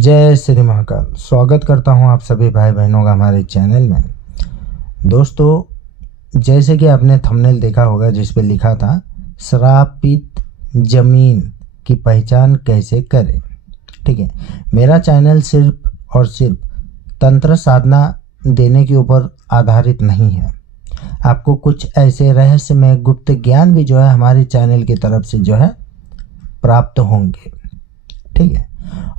जय श्री महाकाल। स्वागत करता हूं आप सभी भाई बहनों का हमारे चैनल में। दोस्तों, जैसे कि आपने थंबनेल देखा होगा जिस पे लिखा था श्रापित जमीन की पहचान कैसे करें। ठीक है, मेरा चैनल सिर्फ और सिर्फ तंत्र साधना देने के ऊपर आधारित नहीं है। आपको कुछ ऐसे रहस्यमय गुप्त ज्ञान भी जो है हमारे चैनल की तरफ से जो है प्राप्त होंगे। ठीक है,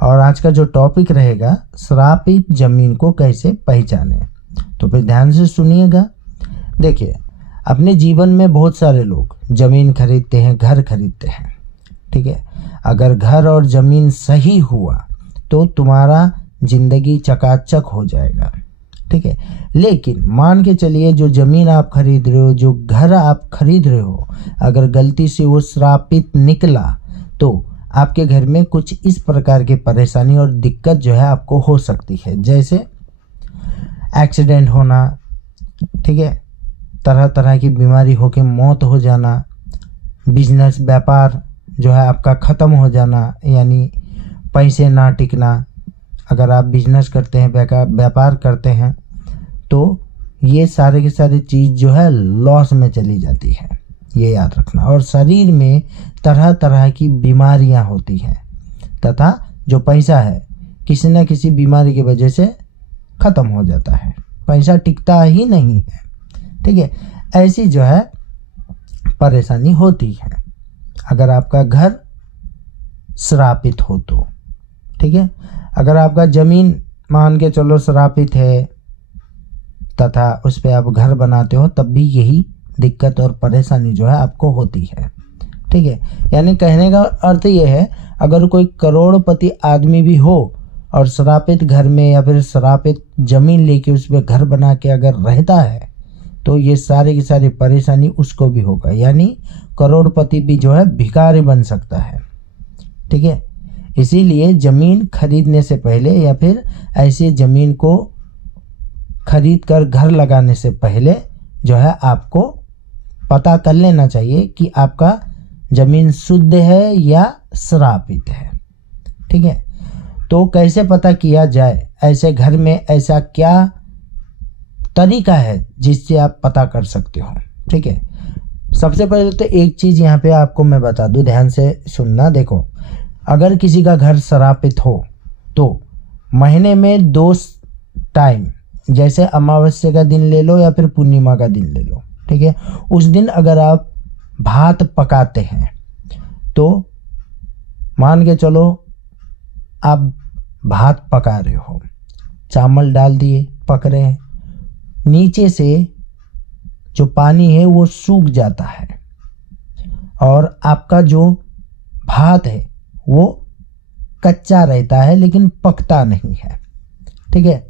और आज का जो टॉपिक रहेगा श्रापित जमीन को कैसे पहचाने, तो फिर ध्यान से सुनिएगा। देखिए, अपने जीवन में बहुत सारे लोग जमीन खरीदते हैं, घर खरीदते हैं। ठीक है, अगर घर और जमीन सही हुआ तो तुम्हारा जिंदगी चकाचक हो जाएगा। ठीक है, लेकिन मान के चलिए जो जमीन आप खरीद रहे हो, जो घर आप खरीद रहे हो, अगर गलती से वो श्रापित निकला तो आपके घर में कुछ इस प्रकार की परेशानी और दिक्कत जो है आपको हो सकती है। जैसे एक्सीडेंट होना, ठीक है, तरह तरह की बीमारी होकर मौत हो जाना, बिजनेस व्यापार जो है आपका ख़त्म हो जाना, यानी पैसे ना टिकना। अगर आप बिजनेस करते हैं, व्यापार करते हैं, तो ये सारे के सारे चीज़ जो है लॉस में चली जाती है, ये याद रखना। और शरीर में तरह तरह की बीमारियां होती हैं तथा जो पैसा है किसी न किसी बीमारी की वजह से ख़त्म हो जाता है, पैसा टिकता ही नहीं है। ठीक है, ऐसी जो है परेशानी होती है अगर आपका घर श्रापित हो तो। ठीक है, अगर आपका ज़मीन मान के चलो श्रापित है तथा उस पर आप घर बनाते हो, तब भी यही दिक्कत और परेशानी जो है आपको होती है। ठीक है, यानी कहने का अर्थ ये है, अगर कोई करोड़पति आदमी भी हो और श्रापित घर में या फिर श्रापित जमीन लेके उस पर घर बना के अगर रहता है तो ये सारी की सारी परेशानी उसको भी होगा, यानी करोड़पति भी जो है भिखारी बन सकता है। ठीक है, इसीलिए ज़मीन खरीदने से पहले या फिर ऐसी ज़मीन को खरीद कर घर लगाने से पहले जो है आपको पता कर लेना चाहिए कि आपका ज़मीन शुद्ध है या श्रापित है। ठीक है, तो कैसे पता किया जाए, ऐसे घर में ऐसा क्या तरीका है जिससे आप पता कर सकते हो। ठीक है, सबसे पहले तो एक चीज़ यहाँ पे आपको मैं बता दूँ, ध्यान से सुनना। देखो, अगर किसी का घर श्रापित हो तो महीने में 2 टाइम, जैसे अमावस्या का दिन ले लो या फिर पूर्णिमा का दिन ले लो। ठीक है, उस दिन अगर आप भात पकाते हैं तो मान के चलो आप भात पका रहे हो, चावल डाल दिए, पक रहे हैं, नीचे से जो पानी है वो सूख जाता है और आपका जो भात है वो कच्चा रहता है लेकिन पकता नहीं है। ठीक है,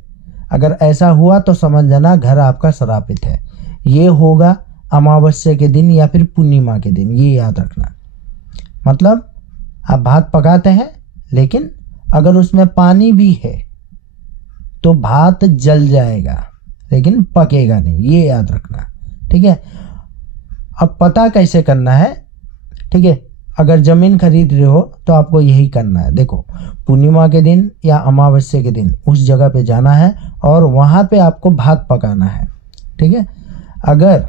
अगर ऐसा हुआ तो समझ जाना घर आपका श्रापित है। ये होगा अमावस्या के दिन या फिर पूर्णिमा के दिन, ये याद रखना। मतलब आप भात पकाते हैं लेकिन अगर उसमें पानी भी है तो भात जल जाएगा लेकिन पकेगा नहीं, ये याद रखना। ठीक है, अब पता कैसे करना है। ठीक है, अगर ज़मीन खरीद रहे हो तो आपको यही करना है। देखो, पूर्णिमा के दिन या अमावस्या के दिन उस जगह पे जाना है और वहाँ पे आपको भात पकाना है। ठीक है, अगर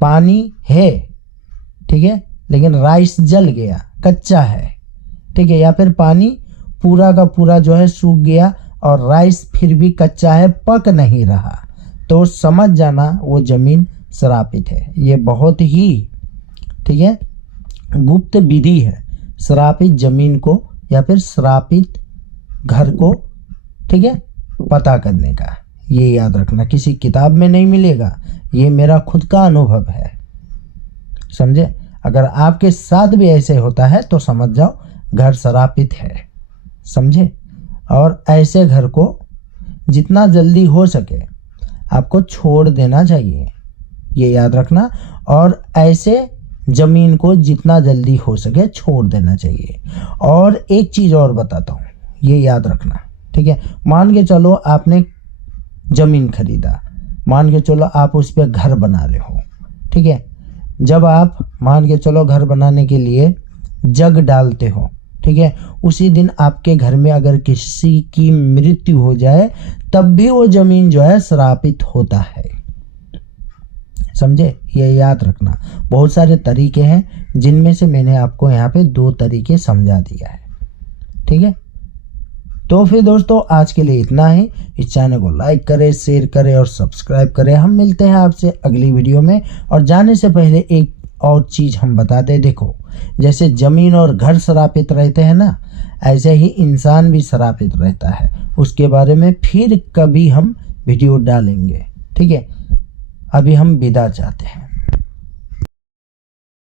पानी है, ठीक है, लेकिन राइस जल गया, कच्चा है, ठीक है, या फिर पानी पूरा का पूरा जो है सूख गया और राइस फिर भी कच्चा है, पक नहीं रहा, तो समझ जाना वो ज़मीन श्रापित है। ये बहुत ही, ठीक है, गुप्त विधि है श्रापित ज़मीन को या फिर श्रापित घर को, ठीक है, पता करने का। ये याद रखना, किसी किताब में नहीं मिलेगा, ये मेरा खुद का अनुभव है, समझे। अगर आपके साथ भी ऐसे होता है तो समझ जाओ घर श्रापित है, समझे। और ऐसे घर को जितना जल्दी हो सके आपको छोड़ देना चाहिए, ये याद रखना। और ऐसे ज़मीन को जितना जल्दी हो सके छोड़ देना चाहिए। और एक चीज़ और बताता हूँ, ये याद रखना। ठीक है, मान के चलो आपने ज़मीन खरीदा, मान के चलो आप उस पर घर बना रहे हो। ठीक है, जब आप मान के चलो घर बनाने के लिए जग डालते हो, ठीक है। उसी दिन आपके घर में अगर किसी की मृत्यु हो जाए तब भी वो जमीन जो है श्रापित होता है। समझे, ये याद रखना। बहुत सारे तरीके हैं जिनमें से मैंने आपको यहाँ पे 2 तरीके समझा दिया है, ठीक है। तो फिर दोस्तों आज के लिए इतना ही। इस चैनल को लाइक करें, शेयर करें और सब्सक्राइब करें। हम मिलते हैं आपसे अगली वीडियो में। और जाने से पहले एक और चीज़ हम बता दें, देखो जैसे ज़मीन और घर श्रापित रहते हैं ना, ऐसे ही इंसान भी श्रापित रहता है। उसके बारे में फिर कभी हम वीडियो डालेंगे, ठीक है। अभी हम विदा चाहते हैं।